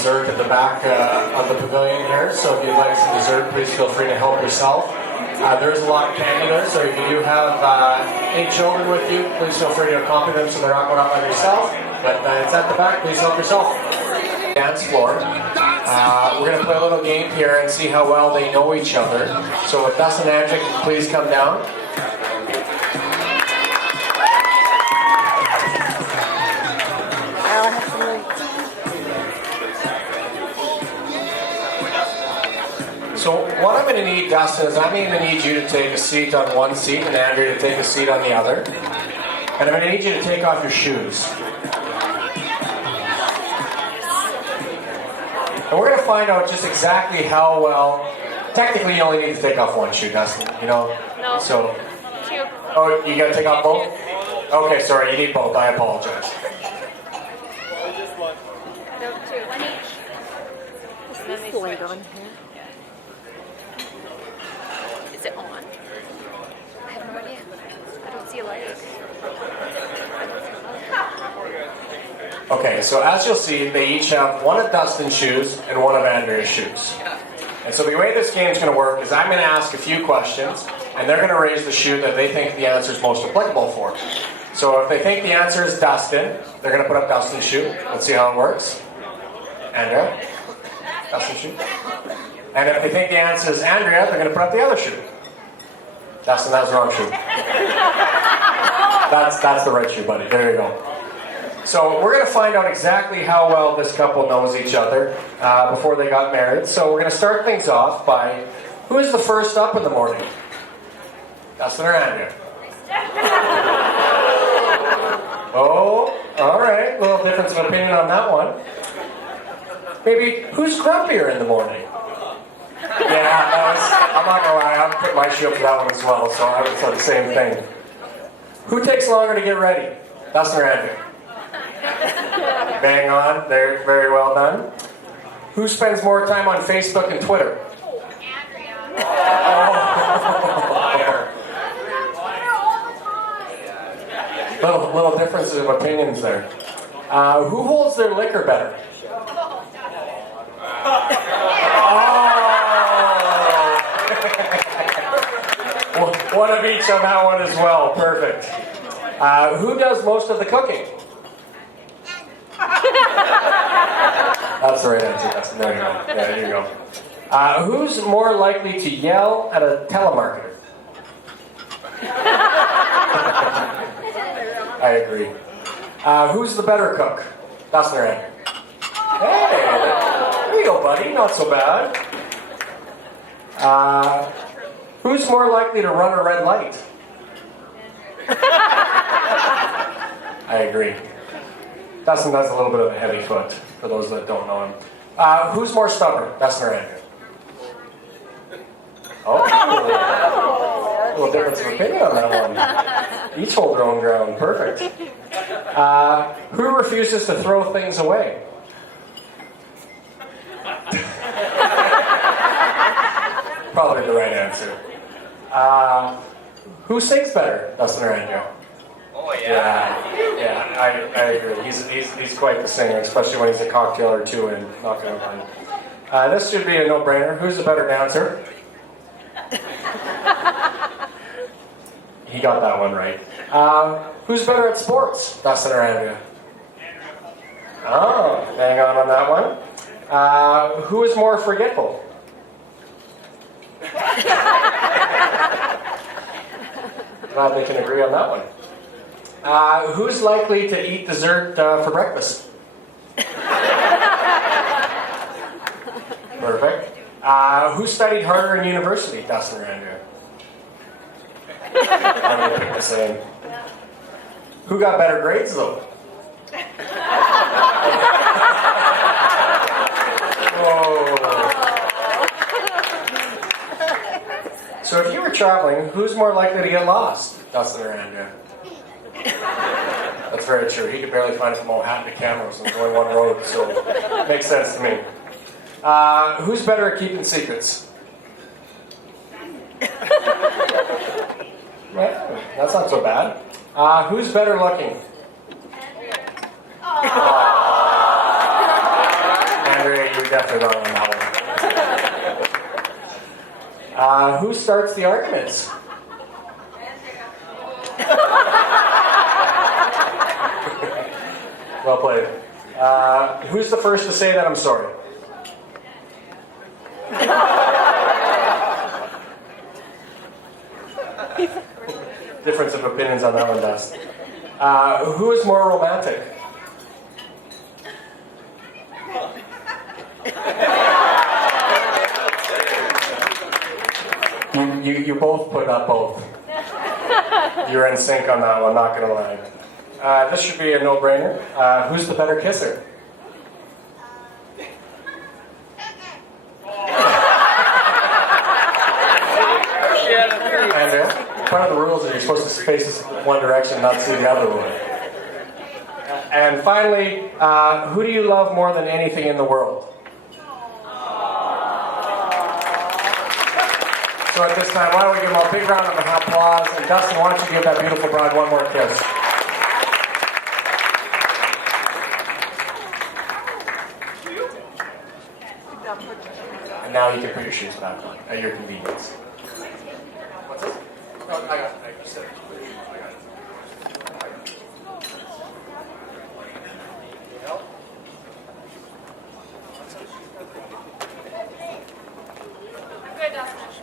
dessert at the back of the pavilion here, so if you'd like some dessert, please feel free to help yourself. There's a lot of candy there, so if you do have any children with you, please feel free to accompany them so they're not going out by themselves. But it's at the back, please help yourself. Dance floor. We're going to play a little game here and see how well they know each other. So if Dustin and Andrea, please come down. So what I'm going to need, Dustin, is I'm going to need you to take a seat on one seat and Andrea to take a seat on the other. And I'm going to need you to take off your shoes. And we're going to find out just exactly how well... Technically, you only need to take off one shoe, Dustin, you know? No. So, Two. oh, you got to take off both? Okay, sorry, you need both. I apologize. No, two. One each. And then they switch. Is it on? I have no idea. I don't see a light. Okay, so as you'll see, they each have one of Dustin's shoes and one of Andrea's shoes. And so the way this game is going to work is I'm going to ask a few questions, and they're going to raise the shoe that they think the answer is most applicable for. So if they think the answer is Dustin, they're going to put up Dustin's shoe. Let's see how it works. Andrea? Dustin's shoe. And if they think the answer is Andrea, they're going to put up the other shoe. Dustin, that's the wrong shoe. That's the right shoe, buddy. There you go. So we're going to find out exactly how well this couple knows each other before they got married. So we're going to start things off by, who is the first up in the morning? Dustin or Andrea? Oh, all right. A little difference of opinion on that one. Maybe, who's grumpier in the morning? Yeah, I'm not going to lie. I put my shoe up for that one as well, so I would say the same thing. Who takes longer to get ready? Dustin or Andrea? Bang on. They're very well done. Who spends more time on Facebook and Twitter? Andrea. Oh. Little differences of opinions there. Who holds their liquor better? One of each on that one as well. Perfect. Who does most of the cooking? That's the right answer, Dustin. There you go. Yeah, there you go. Who's more likely to yell at a telemarketer? I agree. Who's the better cook? Dustin or Andrea? Hey, there you go, buddy. Not so bad. Who's more likely to run a red light? I agree. Dustin does a little bit of a heavy foot, for those that don't know him. Who's more stubborn, Dustin or Andrea? Oh, a little difference of opinion on that one. Each hold their own ground. Perfect. Who refuses to throw things away? Probably the right answer. Who sings better, Dustin or Andrea? Oh yeah. Yeah, I agree. He's quite the singer, especially when he's a cocktail or two in. Not gonna lie. This should be a no-brainer. Who's the better dancer? He got that one right. Who's better at sports, Dustin or Andrea? Oh, hang on that one. Who is more forgetful? Glad they can agree on that one. Who's likely to eat dessert for breakfast? Perfect. Who studied harder in university, Dustin or Andrea? I'm going to pick the same. Who got better grades, though? Whoa. So if you were traveling, who's more likely to get lost, Dustin or Andrea? That's very true. He could barely find from MOH to Camrose and going one road, so it makes sense to me. Who's better at keeping secrets? Yeah, that's not so bad. Who's better looking? Andrea, definitely wrong on that one. Who starts the arguments? Well played. Who's the first to say that I'm sorry? Difference of opinions on that one, Dustin. Who is more romantic? You both put up both. You're in sync on that one, not gonna lie. This should be a no-brainer. Who's the better kisser? Andrea, part of the rules is you're supposed to face this one direction, not see the other one. And finally, who do you love more than anything in the world? So at this time, why don't we give them a big round of applause? And Dustin, why don't you give that beautiful bride one more kiss? And now you can put your shoes back on at your convenience. What's this? Oh, I got it. I got it.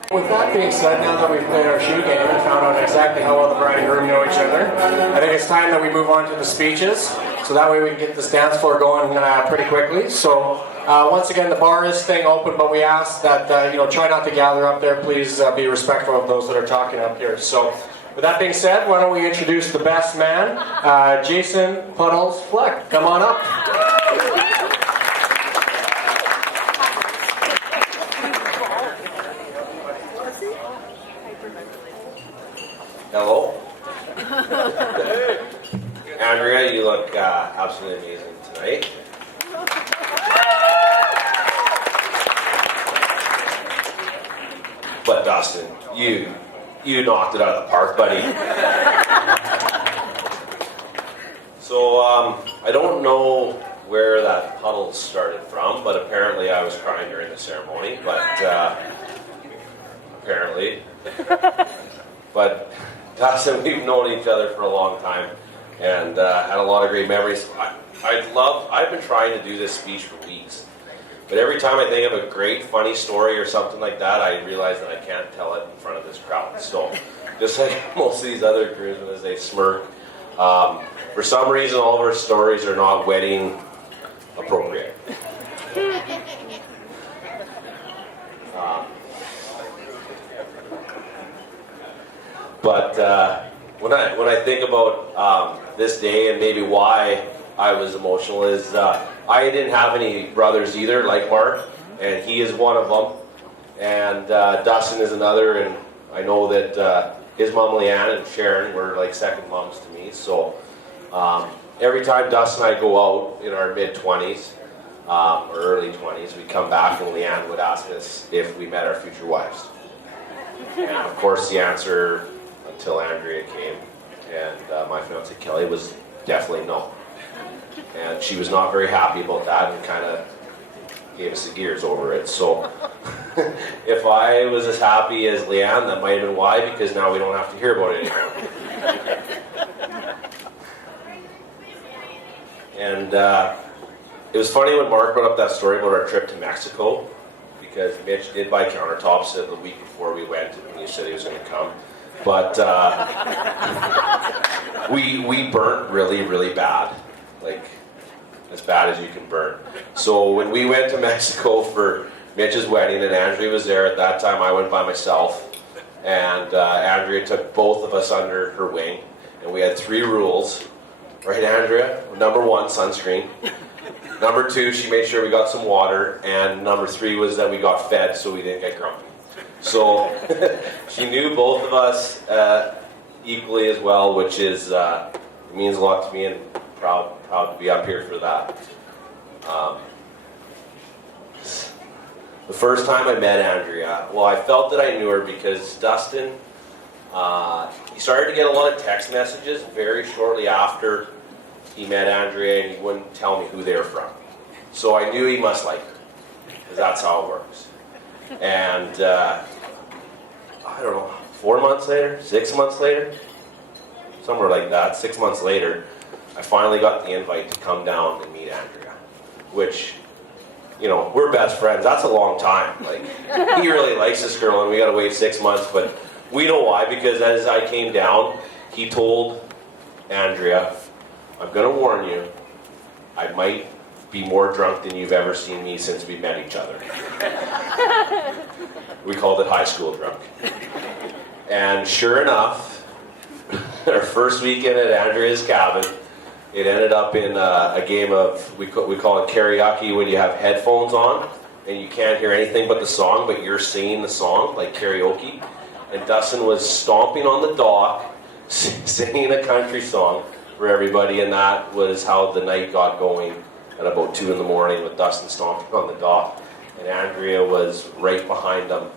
With that being said, now that we've played our shoe game and found out exactly how well the bride and groom know each other, I think it's time that we move on to the speeches, so that way we can get this dance floor going pretty quickly. So once again, the bar is staying open, but we ask that try not to gather up there. Please be respectful of those that are talking up here. So with that being said, why don't we introduce the best man, Jason Puddles Fleck. Come on up. Hello. Andrea, you look absolutely amazing tonight. But Dustin, you knocked it out of the park, buddy. So I don't know where that puddle started from, but apparently I was crying during the ceremony. But apparently, but Dustin, we've known each other for a long time and had a lot of great memories. I've been trying to do this speech for weeks. But every time I think of a great, funny story or something like that, I realize that I can't tell it in front of this crowd. So, just like most of these other groomsmen as they smirk, for some reason all of our stories are not wedding appropriate. But when I think about this day and maybe why I was emotional is I didn't have any brothers either, like Mark, and he is one of them, and Dustin is another, and I know that his mom Leanne and Sharon were like second moms to me. So every time Dustin and I go out in our mid-20s or early 20s, we'd come back and Leanne would ask us if we met our future wives, and of course the answer until Andrea came and my fiance Kelly was definitely no. And she was not very happy about that and kind of gave us the gears over it. So if I was as happy as Leanne, that might have been why, because now we don't have to hear about it anymore. And it was funny when Mark brought up that story about our trip to Mexico, because Mitch did buy countertops the week before we went when he said he was going to come. But we burnt really, really bad. Like, as bad as you can burn. So when we went to Mexico for Mitch's wedding, and Andrea was there at that time, I went by myself, and Andrea took both of us under her wing, and we had 3 rules. Right, Andrea? Number 1, sunscreen. Number 2, she made sure we got some water, and number 3 was that we got fed so we didn't get grumpy. So she knew both of us equally as well, which is it means a lot to me, and proud to be up here for that. The first time I met Andrea, well, I felt that I knew her because Dustin, he started to get a lot of text messages very shortly after he met Andrea, and he wouldn't tell me who they were from. So I knew he must like her. because that's how it works. And I don't know, 4 months later, 6 months later, somewhere like that, 6 months later, I finally got the invite to come down and meet Andrea, which, you know, we're best friends. That's a long time. Like, he really likes this girl, and we got to wait 6 months. But we know why, because as I came down, he told Andrea, I'm going to warn you, I might be more drunk than you've ever seen me since we met each other. We called it high school drunk. And sure enough, our first weekend at Andrea's cabin, it ended up in a game of, we call it karaoke, when you have headphones on and you can't hear anything but the song, but you're singing the song, like karaoke. And Dustin was stomping on the dock, singing a country song for everybody, and that was how the night got going at about 2 in the morning with Dustin stomping on the dock. And Andrea was right behind them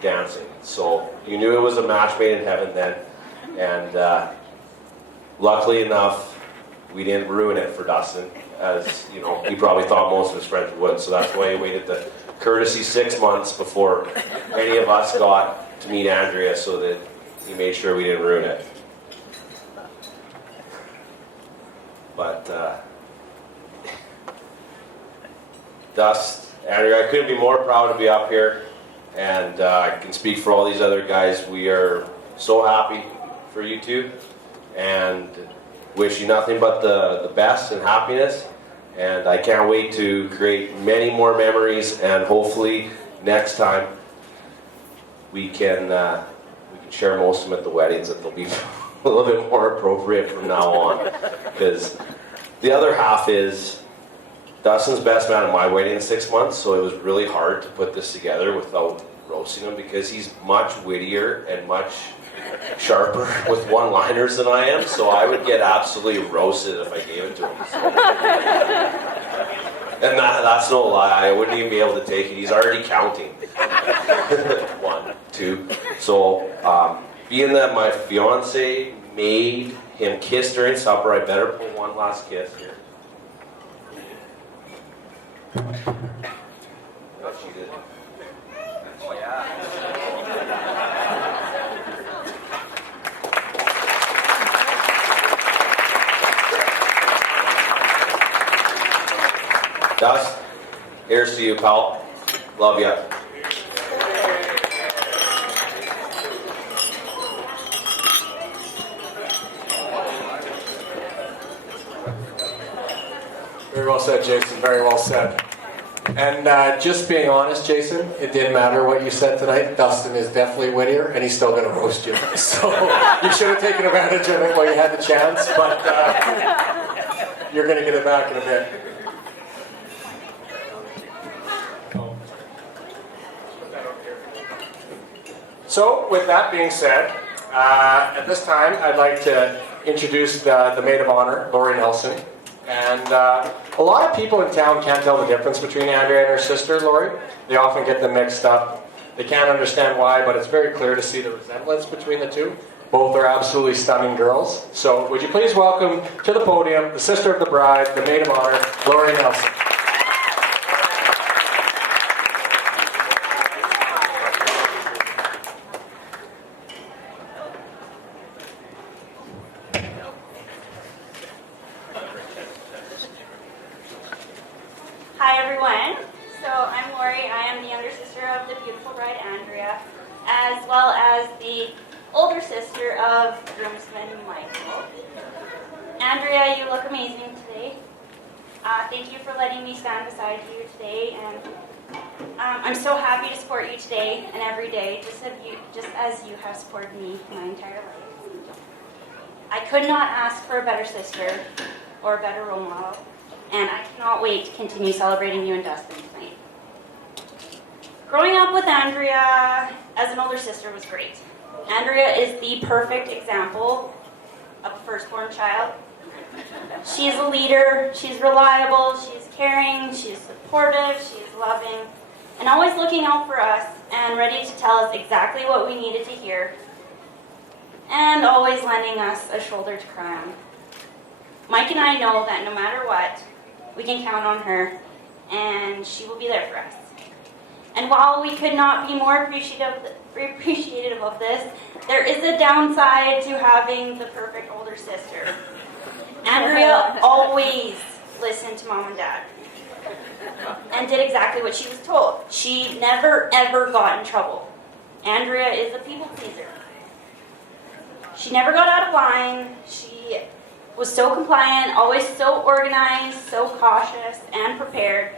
dancing. So you knew it was a match made in heaven then. And luckily enough, we didn't ruin it for Dustin, as you know, he probably thought most of his friends would. So that's why he waited the courtesy 6 months before any of us got to meet Andrea, so that he made sure we didn't ruin it. But Andrea, I couldn't be more proud to be up here, and I can speak for all these other guys. We are so happy for you two, and wish you nothing but the best and happiness. And I can't wait to create many more memories, and hopefully next time we can share most of them at the weddings, that they'll be a little bit more appropriate from now on. Because the other half is Dustin's best man at my wedding in 6 months, so it was really hard to put this together without roasting him, because he's much wittier and much sharper with one-liners than I am, so I would get absolutely roasted if I gave it to him. So. And that's no lie, I wouldn't even be able to take it. He's already counting. 1, 2. So, being that my fiance made him kiss during supper, I better pull one last kiss here. Oh, she did. Oh, yeah. Dust, here's to you, pal. Love ya. Very well said, Jason. Very well said. And just being honest, Jason, it didn't matter what you said tonight. Dustin is definitely wittier, and he's still going to roast you. So you should have taken advantage of it while you had the chance, but you're going to get it back in a bit. So, with that being said, at this time, I'd like to introduce the maid of honor, Lori Nelson. And a lot of people in town can't tell the difference between Andrea and her sister, Lori. They often get them mixed up. They can't understand why, but it's very clear to see the resemblance between the two. Both are absolutely stunning girls. So, would you please welcome to the podium the sister of the bride, the maid of honor, Lori Nelson. Hi everyone. So I'm Lori. I am the younger sister of the beautiful bride Andrea, as well as the older sister of groomsman Michael. Andrea, you look amazing today. Thank you for letting me stand beside you today, and I'm so happy to support you today and every day, just as you have supported me my entire life. I could not ask for a better sister or a better role model. And I cannot wait to continue celebrating you and Dustin tonight. Growing up with Andrea as an older sister was great. Andrea is the perfect example of a firstborn child. She's a leader, she's reliable, she's caring, she's supportive, she's loving, and always looking out for us and ready to tell us exactly what we needed to hear, and always lending us a shoulder to cry on. Mike and I know that no matter what, we can count on her, and she will be there for us. And while we could not be more appreciative of this, there is a downside to having the perfect older sister. Andrea always listened to mom and dad and did exactly what she was told. She never ever got in trouble. Andrea is a people pleaser. She never got out of line. She was so compliant, always so organized, so cautious and prepared.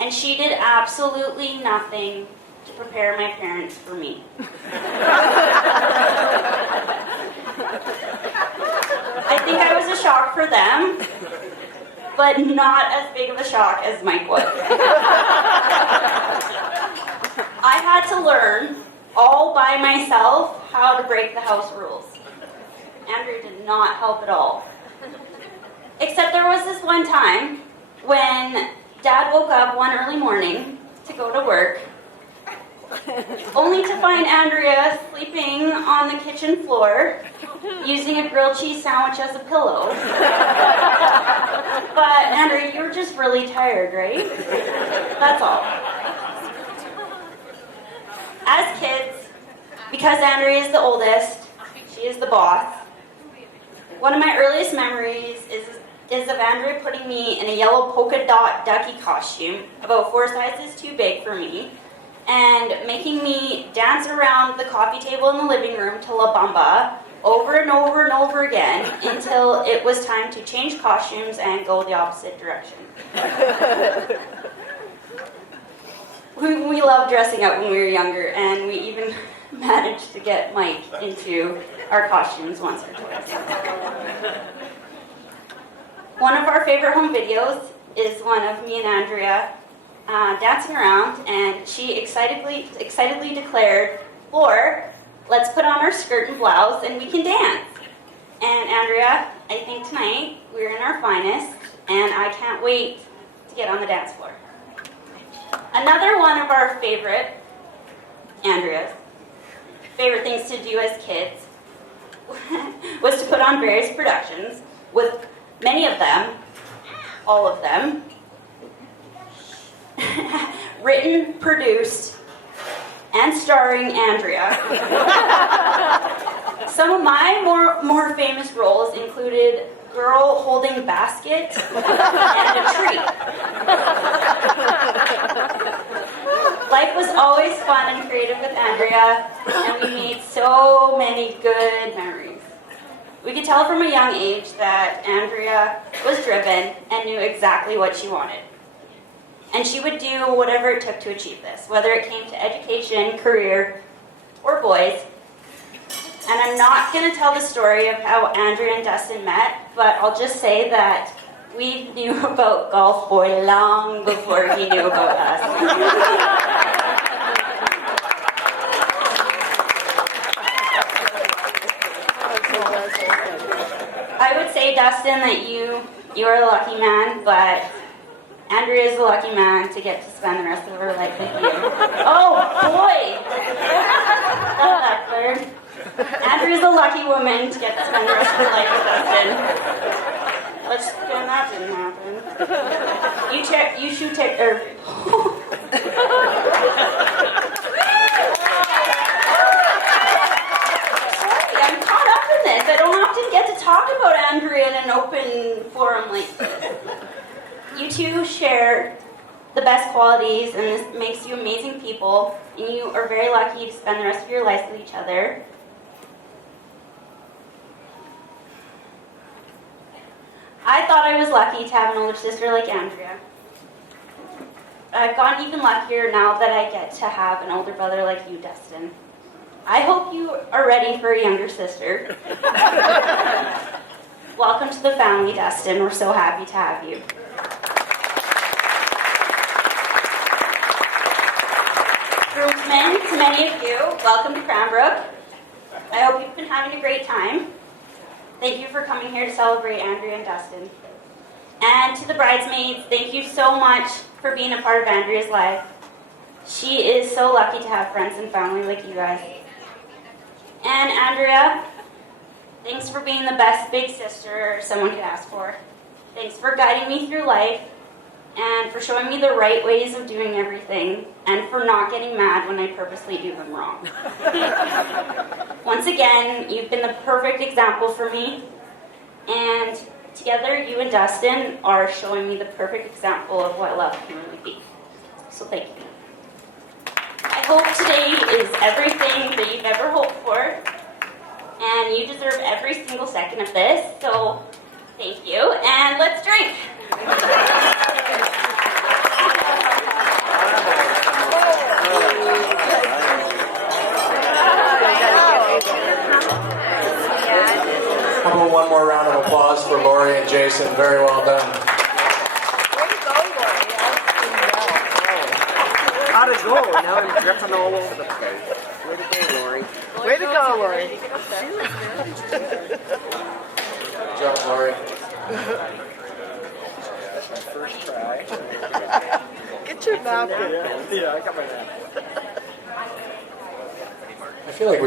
And she did absolutely nothing to prepare my parents for me. I think I was a shock for them, but not as big of a shock as Mike was. I had to learn all by myself how to break the house rules. Andrea did not help at all. Except there was this one time when Dad woke up one early morning to go to work, only to find Andrea sleeping on the kitchen floor using a grilled cheese sandwich as a pillow. But Andrea, you were just really tired, right? That's all. As kids, because Andrea is the oldest, she is the boss. One of my earliest memories is of Andrea putting me in a yellow polka dot ducky costume, about 4 sizes too big for me, and making me dance around the coffee table in the living room to La Bamba over and over and over again until it was time to change costumes and go the opposite direction. We loved dressing up when we were younger, and we even managed to get Mike into our costumes once or twice. One of our favorite home videos is one of me and Andrea dancing around, and she excitedly declared, "Floor, let's put on our skirt and blouse and we can dance." And Andrea, I think tonight we're in our finest, and I can't wait to get on the dance floor. Another one of our Andrea's favorite things to do as kids was to put on various productions, with many of them, all of them, written, produced, and starring Andrea. Some of my more famous roles included girl holding basket and a tree. Life was always fun and creative with Andrea, and we made so many good memories. We could tell from a young age that Andrea was driven and knew exactly what she wanted. And she would do whatever it took to achieve this, whether it came to education, career, or boys. And I'm not going to tell the story of how Andrea and Dustin met, but I'll just say that we knew about Golf Boy long before he knew about us. I would say, Dustin, that you are a lucky man, but Andrea is a lucky man to get to spend the rest of her life with you. Oh, boy! Got that cleared. Andrea's a lucky woman to get to spend the rest of her life with Dustin. Let's pretend that didn't happen. You shoot it, or... Sorry, I'm caught up in this. I don't often get to talk about Andrea in an open forum like this. You two share the best qualities, and this makes you amazing people, and you are very lucky to spend the rest of your lives with each other. I thought I was lucky to have an older sister like Andrea. I've gotten even luckier now that I get to have an older brother like you, Dustin. I hope you are ready for a younger sister. Welcome to the family, Dustin. We're so happy to have you. Groomsmen, to many of you, welcome to Cranbrook. I hope you've been having a great time. Thank you for coming here to celebrate Andrea and Dustin. And to the bridesmaids, thank you so much for being a part of Andrea's life. She is so lucky to have friends and family like you guys. And Andrea, thanks for being the best big sister someone could ask for. Thanks for guiding me through life. and for showing me the right ways of doing everything, and for not getting mad when I purposely do them wrong. Once again, you've been the perfect example for me, and together, you and Dustin are showing me the perfect example of what love can really be. So thank you. I hope today is everything that you've ever hoped for, and you deserve every single second of this, so thank you, and let's drink. How about one more round of applause for Lori and Jason? Very well done. How'd it go? Now I'm dripping all over the place. Way to go, Lori. Way to go, Lori. Good job, Lori. That's my first try. Get your napkin. Yeah, I got my napkin. I feel like we